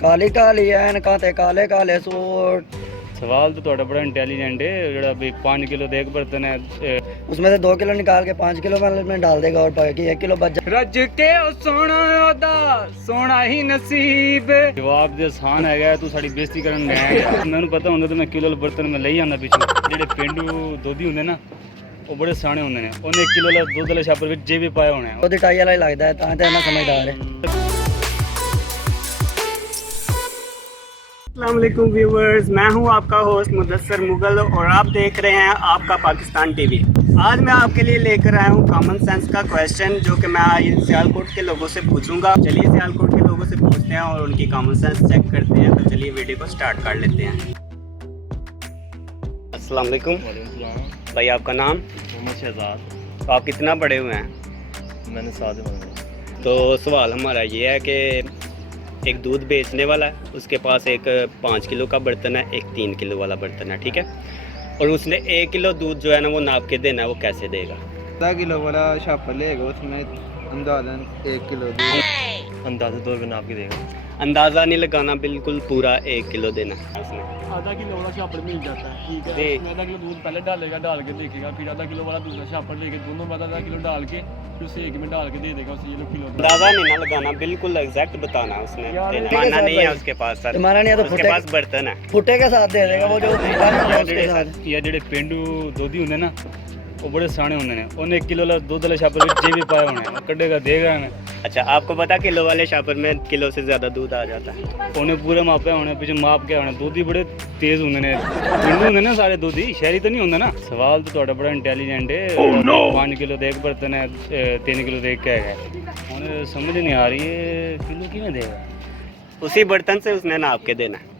काली काली ऐनकां ते काले काले सूट। सवाल तो थोड़ा बड़ा इंटेलिजेंट है। जरा भी 5 किलो देख बर्तन है, उसमें से 2 किलो निकाल के 5 किलो में डाल देगा और बाकी 1 किलो बच जाए। रज के ओ सोना ओदा सोना ही नसीब। जवाब दे आसान है, तू साड़ी बेइज्जती करन मैं आया। मैनू पता होंदा तो मैं किलो बर्तन में ले आंदा पिछू। जेडे पेंडू दोधी होंदे ना वो बड़े सियाणे होंदे ने। ओने 1 किलो दुध वाले छापर विच जे भी पाया होना है। वो टाई वाला ही लगता है, तां ते इन्ना समझदार है। अस्सलामुअलैकुम व्यूवर्स, मैं हूं आपका होस्ट मुदस्सर मुगल और आप देख रहे हैं आपका पाकिस्तान टीवी। आज मैं आपके लिए लेकर आया हूं कॉमन सेंस का क्वेश्चन जो कि मैं सियालकोट के लोगों से पूछूंगा। चलिए सियालकोट के लोगों से पूछते हैं और उनकी कॉमन सेंस चेक करते हैं। तो चलिए वीडियो को स्टार्ट कर लेते हैं। अस्सलाम वालेकुम भाई, आपका नाम? मोहम्मद शहजाद। तो आप कितना पढ़े हुए हैं? मैंने साथ में। तो सवाल हमारा ये है कि एक दूध बेचने वाला है, उसके पास एक 5 किलो का बर्तन है, एक 3 किलो वाला बर्तन है, ठीक है। और उसने 1 किलो दूध जो है ना वो नाप के देना है, वो कैसे देगा? आधा किलो वाला छापर लेगा, उसमें अंदाजन 1 किलो दूध। अंदाजा 2 रुपये नाप के देगा। अंदाज़ा नहीं लगाना, बिल्कुल पूरा 1 किलो देना है उसने। आधा किलो वाला छापर मिल जाता है, ठीक है। उसमें आधा किलो दूध पहले डालेगा, डाल के देखेगा, फिर आधा किलो वाला दूसरा छापर लेके दोनों में आधा किलो डाल के फिर उसे एक में डाल के दे देगा उसे। ये लो किलो अंदाज़ा नहीं ना लगाना, बिल्कुल एग्जैक्ट बताना है उसने। माना नहीं है उसके पास सर, तुम्हारा नहीं है तो उसके पास बर्तन है। फुटे के साथ दे देगा वो जो फुटा नहीं होता उसके साथ। या जेडे पेंडू दोधी होंदे ना वो बड़े सियाणे होंदे ने। ओने 1 किलो दूध वाले छापर विच जे भी पाया होना है कड्डेगा देगा ना। अच्छा, आपको पता किलो वाले छापर में किलो से ज़्यादा दूध आ जाता है? ओने पूरे मापे होने, पीछे माप के होने। दूधी बड़े तेज होंदे ने, पेंडू होंदे ना सारे दूधी, शहरी तो नहीं होंदा ना। सवाल तो थोड़ा बड़ा इंटेलिजेंट है। 5 किलो देख बर्तन है, 3 किलो देख के है। उन्हें समझ नहीं आ रही है किलो किवें देगा। उसी बर्तन से उसने नाप के देना है।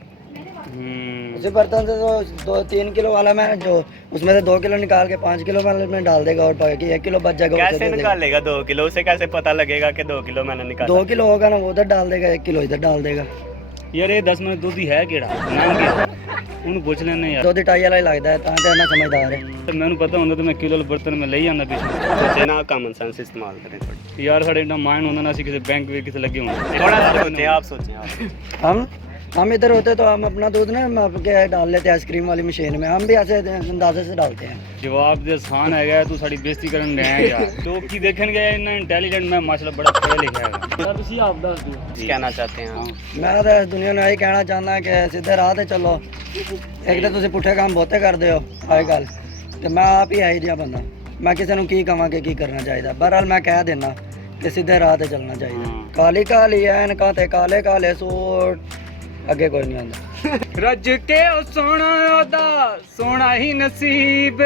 उसी बर्तन से तो 2-3 किलो वाला मैं जो उसमें से 2 किलो निकाल के 5 किलो में डाल देगा और बाकी 1 किलो बच जाएगा। कैसे निकालेगा 2 किलो? उसे कैसे पता लगेगा कि 2 किलो मैंने निकाला? 2 किलो होगा ना वो उधर डाल देगा, 1 किलो इधर डाल देगा। यार ये 10 मिनट दूधी है केड़ा नाम क्या उन्हें पूछ लेने यार। दूध टाई वाला ही लगता है, तां ते इन्ना समझदार है। तो मैंने पता होंदा तो मैं किलो बर्तन में ले आंदा पिछू। सोचे ना, कॉमन सेंस इस्तेमाल करें थोड़ा। यार साढ़े इतना माइंड होंदा ना, किसी बैंक में किसी लगे होंगे। थोड़ा सा सोचें, आप सोचें। हम इधर होते तो हम अपना दूध ना माप के डाल लेते हैं आइसक्रीम वाली मशीन में। हम भी ऐसे अंदाजे से डालते हैं। जवाब दे आसान है, तू साड़ी बेइज्जती करन मैं आया यार। तो की देखन गया इतना इंटेलिजेंट मैं माशाल्लाह बड़ा पढ़ा लिखा है। यार तुसी आप दस दो कहना चाहते हैं आप? मैं तो इस दुनिया में यही कहना चाहना कि सीधे राह ते चलो। एक तो तुसी पुठे काम बहुते करते हो अजकल, तो मैं आप ही आई जिहा बंदा। मैं किसी ਨੂੰ ਕੀ ਕਵਾਂ ਕਿ ਕੀ ਕਰਨਾ ਚਾਹੀਦਾ। बहरहाल मैं कह देना कि सीधे राह ते चलना चाहिए। काली काली ऐनकां ते काले काले सूट, ਅੱਗੇ ਕੋਈ ਨਹੀਂ ਆਉਂਦਾ। रज के ओ सोना ओदा सोना ही नसीब,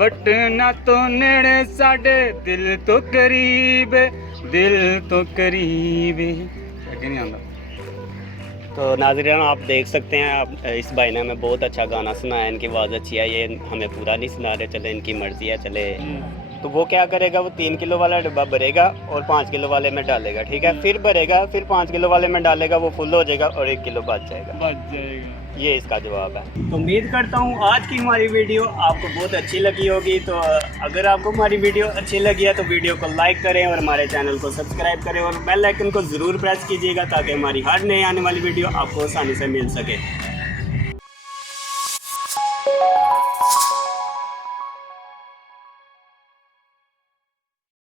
बट ना तो नेड़े साडे दिल तो करीब, दिल तो करीब। आगे नहीं आंदा। तो नाज़रीन आप देख सकते हैं, आप इस भाई ने हमें बहुत अच्छा गाना सुनाया। इनकी आवाज़ अच्छी है, ये हमें पूरा नहीं सुना रहे। चले इनकी मर्जी है, चले। तो वो क्या करेगा, वो 3 किलो वाला डब्बा भरेगा और 5 किलो वाले में डालेगा, ठीक है। फिर भरेगा, फिर 5 किलो वाले में डालेगा, वो फुल हो जाएगा और 1 किलो बच जाएगा। ये इसका जवाब है। तो उम्मीद करता हूँ आज की हमारी वीडियो आपको बहुत अच्छी लगी होगी। तो अगर आपको हमारी वीडियो अच्छी लगी है तो वीडियो को लाइक करें और हमारे चैनल को सब्सक्राइब करें और बेल आइकन को ज़रूर प्रेस कीजिएगा ताकि हमारी हर नई आने वाली वीडियो आपको आसानी से मिल सके।